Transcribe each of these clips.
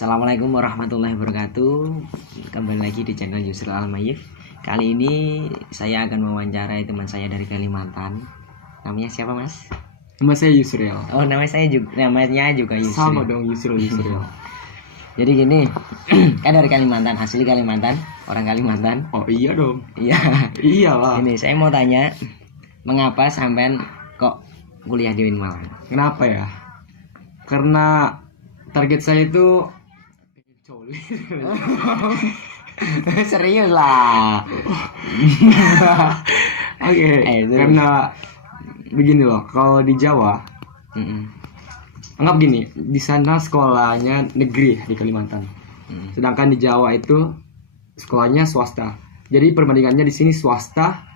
Assalamualaikum warahmatullahi wabarakatuh. Kembali lagi di channel Yusril Almayif. Kali ini saya akan mewawancarai teman saya dari Kalimantan. Namanya siapa, Mas? Nama saya Yusril. Oh, namanya juga Yusril. Sama dong, Yusril. Jadi gini, kan dari Kalimantan, asli Kalimantan, orang Kalimantan. Oh iya dong. Iya. Iyalah. Ini saya mau tanya, mengapa sampean kok kuliah di Malang? Kenapa ya? Karena target saya itu coli. Serius lah. Oke. Karena begini loh, kalau di Jawa, anggap gini, di sana sekolahnya negeri di Kalimantan. Sedangkan di Jawa itu sekolahnya swasta. Jadi perbandingannya di sini swasta,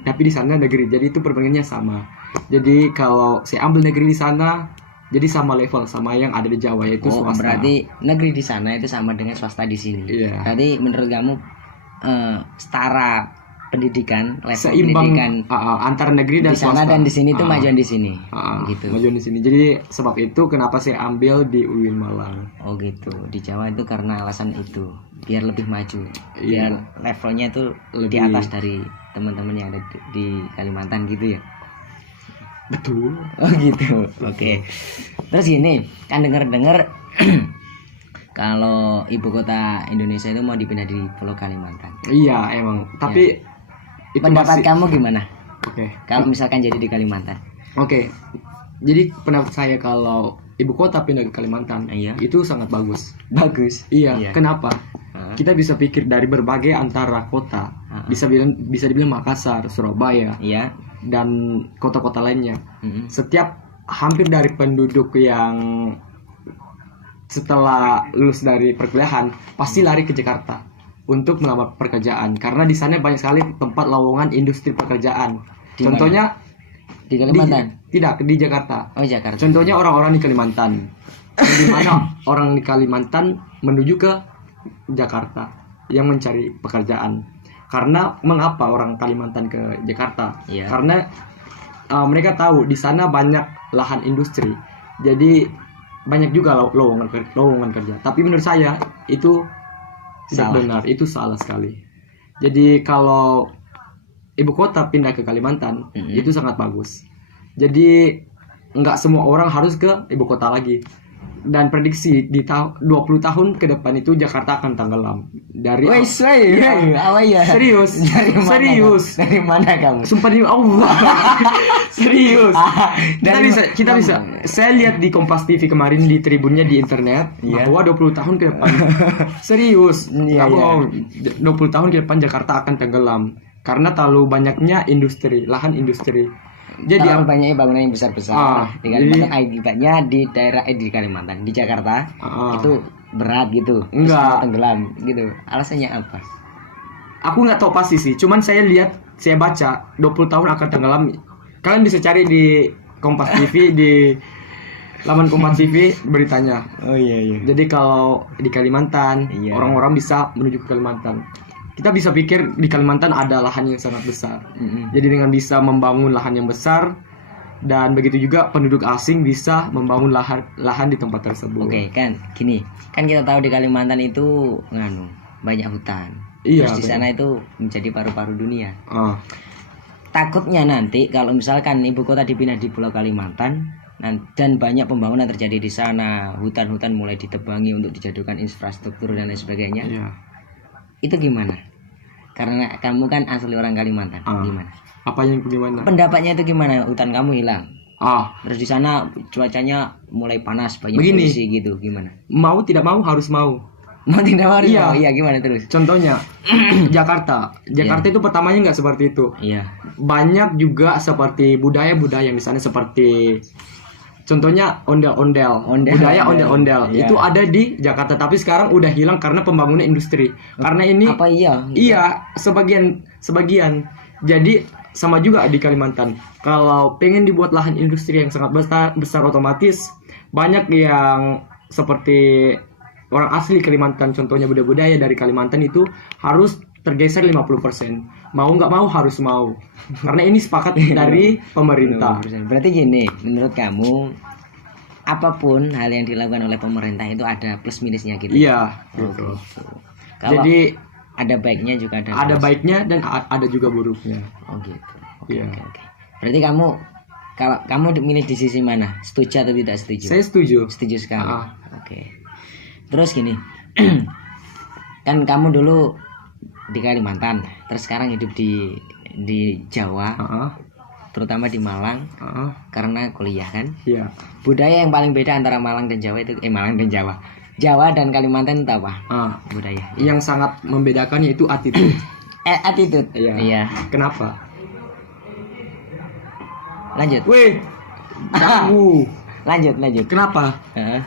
tapi di sana negeri. Jadi itu perbandingannya sama. Jadi kalau saya ambil negeri di sana, jadi sama level sama yang ada di Jawa, yaitu swasta. Berarti negeri di sana itu sama dengan swasta di sini. Iya. Berarti menurut kamu setara pendidikan, level seimbang pendidikan antara negeri dan di sana swasta. dan di sini itu majuan di sini. Gitu. Majuan di sini. Jadi sebab itu kenapa saya ambil di UIN Malang. Oh gitu. Di Jawa itu karena alasan itu, biar lebih maju, Iya. biar levelnya itu di atas dari teman-teman yang ada di Kalimantan gitu ya. Betul. Oh gitu. Oke. Terus gini, kan dengar-dengar kalau ibu kota Indonesia itu mau dipindah di Pulau Kalimantan. Iya emang. Tapi itu pendapat kamu gimana? Oke. Kalau misalkan jadi di Kalimantan. Oke. Jadi pendapat saya kalau ibu kota pindah ke Kalimantan, Iya. itu sangat bagus. Bagus. Iya. Kenapa? Kita bisa pikir dari berbagai antara kota. Bisa dibilang Makassar, Surabaya. Iya. Dan kota-kota lainnya. Setiap hampir dari penduduk yang setelah lulus dari perkuliahan pasti lari ke Jakarta untuk melamar pekerjaan karena di sana banyak sekali tempat lowongan industri pekerjaan. Contohnya di Kalimantan. Tidak, di Jakarta. Oh, Jakarta. Contohnya orang-orang di Kalimantan. Di mana orang di Kalimantan menuju ke Jakarta yang mencari pekerjaan. Karena mengapa orang Kalimantan ke Jakarta? Iya. Karena mereka tahu di sana banyak lahan industri. Jadi banyak juga lowongan kerja. Tapi menurut saya itu tidak benar, itu salah sekali. Jadi kalau ibu kota pindah ke Kalimantan, itu sangat bagus. Jadi nggak semua orang harus ke ibu kota lagi. Dan prediksi di 20 tahun ke depan itu Jakarta akan tenggelam. Dari Serius. Dari mana kamu? Sumpah demi Allah. Serius. Kita bisa. Saya lihat di Kompas TV kemarin di tribunnya di internet bahwa 20 tahun ke depan. Serius. Nggak bohong. 20 tahun ke depan Jakarta akan tenggelam karena terlalu banyaknya industri, lahan industri. Jadi terlalu banyaknya bangunan yang besar-besar di Kalimantan. Akibatnya di daerah di Kalimantan, di Jakarta itu berat gitu. Enggak tenggelam gitu. Alasannya apa? Aku nggak tahu pasti sih. Cuman saya lihat, saya baca 20 tahun akan tenggelam. Kalian bisa cari di Kompas TV di laman Kompas TV beritanya. Oh iya. Jadi kalau di Kalimantan orang-orang bisa menuju ke Kalimantan. Kita bisa pikir di Kalimantan ada lahan yang sangat besar. Jadi dengan bisa membangun lahan yang besar dan begitu juga penduduk asing bisa membangun lahan di tempat tersebut. Oke, kan gini. Kan kita tahu di Kalimantan itu banyak hutan. Iya, terus di sana itu menjadi paru-paru dunia. Takutnya nanti kalau misalkan ibu kota dipindah di Pulau Kalimantan dan banyak pembangunan terjadi di sana, hutan-hutan mulai ditebangi untuk dijadikan infrastruktur dan lain sebagainya. Iya. Itu gimana? Karena kamu kan asli orang Kalimantan. Gimana? Apa yang gimana? Pendapatnya itu gimana? Hutan kamu hilang. Terus di sana cuacanya mulai panas, banyak begini, polusi gitu. Gimana? Mau tidak mau harus mau. Mau tidak mau harus iya. mau. Iya, gimana terus? Contohnya Jakarta itu pertamanya nggak seperti itu. Iya. Banyak juga seperti budaya-budaya yang di sana seperti contohnya ondel-ondel. Budaya ondel-ondel itu ada di Jakarta tapi sekarang udah hilang karena pembangunan industri. Karena ini apa iya? Iya, sebagian. Jadi sama juga di Kalimantan. Kalau pengen dibuat lahan industri yang sangat besar otomatis banyak yang seperti orang asli Kalimantan, contohnya budaya-budaya dari Kalimantan itu harus tergeser 50%. Mau nggak mau harus mau. Karena ini sepakat dari pemerintah. Berarti gini, menurut kamu apapun hal yang dilakukan oleh pemerintah itu ada plus minusnya gitu. Iya, Oh, gitu. gitu. Kalau Jadi ada baiknya juga ada. ada minus. baiknya dan ada juga buruknya. Oh gitu. Oke, Iya. oke. Berarti kalau kamu milih di sisi mana? Setuju atau tidak setuju? Saya setuju. Setuju sekali. Ah. Oke. Terus gini. Kan kamu dulu di Kalimantan, terus sekarang hidup di Jawa, Heeh. terutama di Malang Heeh. karena kuliah kan. Iya. Budaya yang paling beda antara Malang dan Jawa itu Malang dan Jawa. Jawa dan Kalimantan itu apa? Ah, Budaya. yang sangat membedakannya itu attitude. Attitude. Iya. Iya. Kenapa? Lanjut. Weh, kamu. Lanjut. Kenapa? Heeh.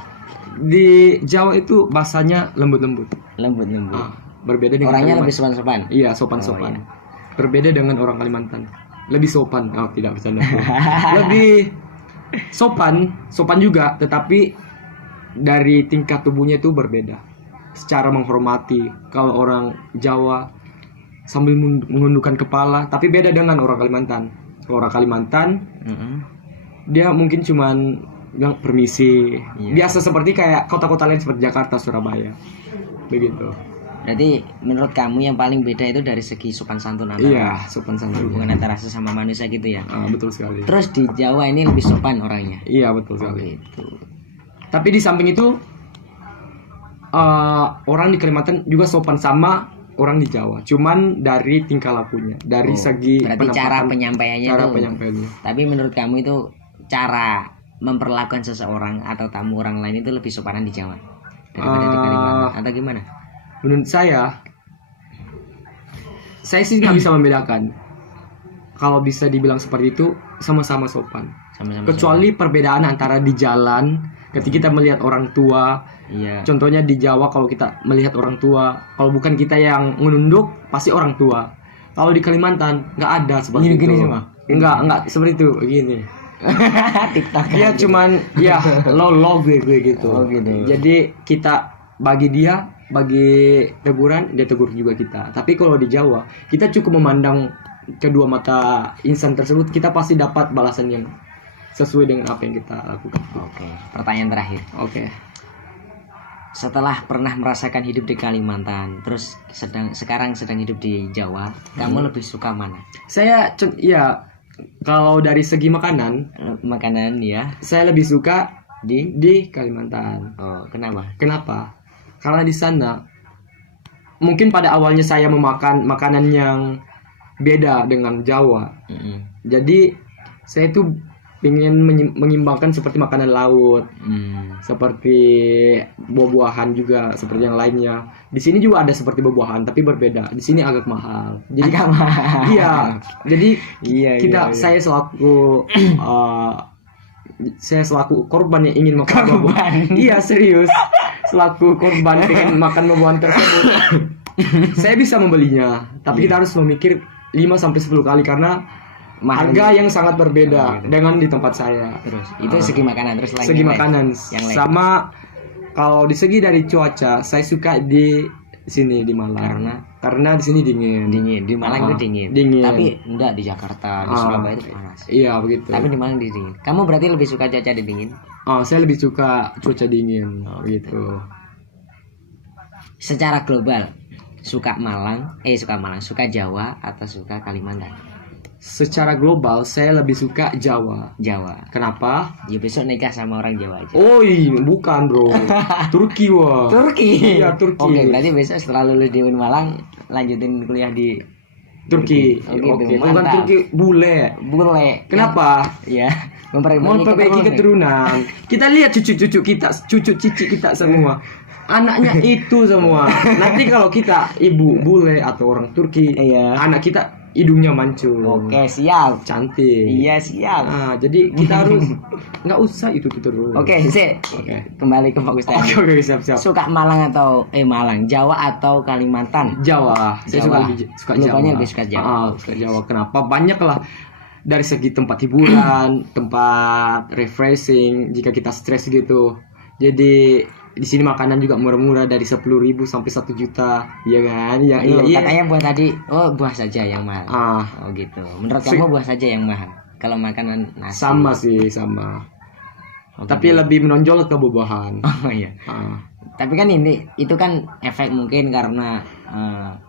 Di Jawa itu bahasanya lembut-lembut. Lembut. Ah, berbeda dengan Orangnya Kalimantan. lebih sopan-sopan. Iya, sopan-sopan. Oh, iya. Berbeda dengan orang Kalimantan. Lebih sopan. Oh, tidak bercanda. Lebih sopan juga, tetapi dari tingkat tubuhnya itu berbeda. Secara menghormati. Kalau orang Jawa sambil menundukkan kepala, tapi beda dengan orang Kalimantan. Kalau orang Kalimantan, Mm-mm. dia mungkin cuman bilang permisi. Iya. Biasa seperti kayak kota-kota lain seperti Jakarta, Surabaya. Begitu. Berarti menurut kamu yang paling beda itu dari segi sopan santun antara Iya, sopan santun. hubungan antara sesama manusia gitu ya. Ah, betul sekali. Terus di Jawa ini lebih sopan orangnya. Iya, betul sekali. Gitu. Tapi di samping itu orang di Kalimantan juga sopan sama orang di Jawa. Cuman dari tingkah lakunya, dari Oh, segi berarti cara penampakan, penyampaiannya cara itu. penyampaiannya. Tapi menurut kamu itu cara memperlakukan seseorang atau tamu orang lain itu lebih sopanan di Jawa daripada di Kalimantan atau gimana? Menurut saya sih nggak bisa membedakan. Kalau bisa dibilang seperti itu, sama-sama sopan. Sama-sama. Kecuali perbedaan antara di jalan, ketika kita melihat orang tua. Iya. Contohnya di Jawa kalau kita melihat orang tua, kalau bukan kita yang menunduk, pasti orang tua. Kalau di Kalimantan nggak ada seperti Gini-gini itu. semua? Enggak seperti itu, gini. TikTok. Dia cuman ya lo gue gitu. Oh, gitu. Jadi kita bagi teguran, dia tegur juga kita. Tapi kalau di Jawa, kita cukup memandang kedua mata insan tersebut, kita pasti dapat balasan yang sesuai dengan apa yang kita lakukan. Oke, pertanyaan terakhir. Oke. Setelah pernah merasakan hidup di Kalimantan, terus sekarang sedang hidup di Jawa, kamu lebih suka mana? Saya ya kalau dari segi makanan, Makanan ya. saya lebih suka Di di Kalimantan. Oh, kenapa? Kenapa? Karena di sana mungkin pada awalnya saya memakan makanan yang beda dengan Jawa. Mm-mm. Jadi saya itu ingin mengimbangkan seperti makanan laut, seperti buah-buahan juga seperti yang lainnya. Di sini juga ada seperti buah-buahan tapi berbeda. Di sini agak mahal. Jadi Agak mahal. Iya. Jadi Iya, kita iya. saya selaku korban yang ingin makan buah-buahan. Iya, serius. Selaku korban pengen makan buah-buahan tersebut. Saya bisa membelinya, tapi kita harus memikir 5 sampai 10 kali karena Mahal harga yang sangat berbeda gitu. dengan di tempat saya. Terus itu segi makanan, terus lain Segi yang lain. makanan Yang lain. sama kalau di segi dari cuaca, saya suka di sini di Malang. Karena di sini dingin. Dingin. Di Malang itu dingin. Dingin. Tapi enggak di Jakarta, di Surabaya itu panas. Iya, begitu. Tapi di Malang dingin. Kamu berarti lebih suka cuaca di dingin? Saya lebih suka cuaca dingin gitu. Secara global, suka Jawa atau suka Kalimantan? Secara global saya lebih suka Jawa. Jawa. Kenapa? Ya besok nikah sama orang Jawa aja. Bukan bro. Turki wah. Turki. Iya, Turki. Oke, berarti besok setelah lulus di Malang lanjutin kuliah di Turki. Oke, Bukan mantap. Turki, bule. Boleh. Kenapa? Ya, Memperbaiki keturunan. Kita lihat cucu-cucu kita, cucu cici kita semua. Anaknya itu semua. Nanti kalau kita ibu bule atau orang Turki, Iya. anak kita hidungnya mancung. Oke, siap. Cantik. Iya, siap. Jadi kita harus nggak usah itu terus. Oke, sih. Oke. Kembali ke fokus tadi. Oke, siap. Suka Malang atau Malang, Jawa atau Kalimantan? Jawa. Saya Jawa. suka Jawa. Lupanya lebih suka Jawa. Suka Jawa. Kenapa? Banyak lah dari segi tempat hiburan, tempat refreshing jika kita stres gitu. Jadi di sini makanan juga murah-murah dari 10.000 sampai 1 juta, ya kan? Ya, iya. Katanya buah tadi, buah saja yang mahal. Oh gitu. Menurut kamu buah saja yang mahal? Kalau makanan nasi. Sama sih, sama. Oke. Tapi lebih menonjol ke buah-buahan. Oh iya. Ah, Tapi kan itu kan efek mungkin karena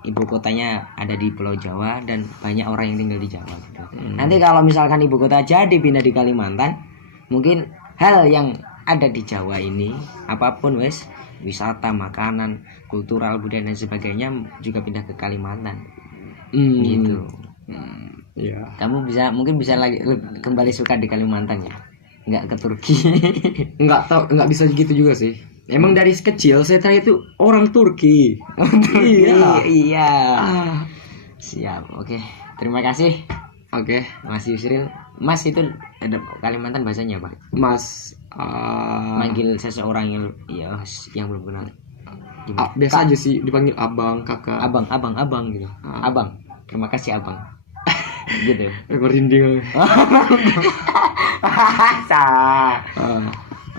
ibu kotanya ada di Pulau Jawa dan banyak orang yang tinggal di Jawa gitu. Nanti kalau misalkan ibu kota jadi pindah di Kalimantan, mungkin hal yang ada di Jawa ini apapun wes wisata, makanan, kultural, budaya dan sebagainya juga pindah ke Kalimantan. Gitu. Iya. Kamu mungkin bisa lagi kembali suka di Kalimantan ya. Nggak ke Turki. Nggak bisa gitu juga sih. Emang dari kecil saya tanya itu orang Turki. Iya. Iya. Ah, Siap. Oke. Terima kasih oke, Mas Yusril. Mas itu ada Kalimantan bahasanya Pak. Mas. Manggil seseorang yang belum kenal. Gimana? Biasa aja sih dipanggil abang, kakak. Abang gitu. Abang. Terima kasih Abang. Gitu. Merinding. Sah. Ah,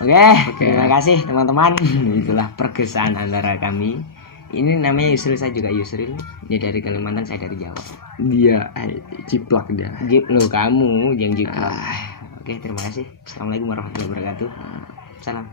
Oke, terima kasih teman-teman. Itulah perkesan antara kami. Ini namanya Yusril, saya juga Yusril. Dia dari Kalimantan, saya dari Jawa. dia ciplak dia. Lo kamu yang jiplak. Oke, terima kasih. Assalamualaikum warahmatullahi wabarakatuh. Salam.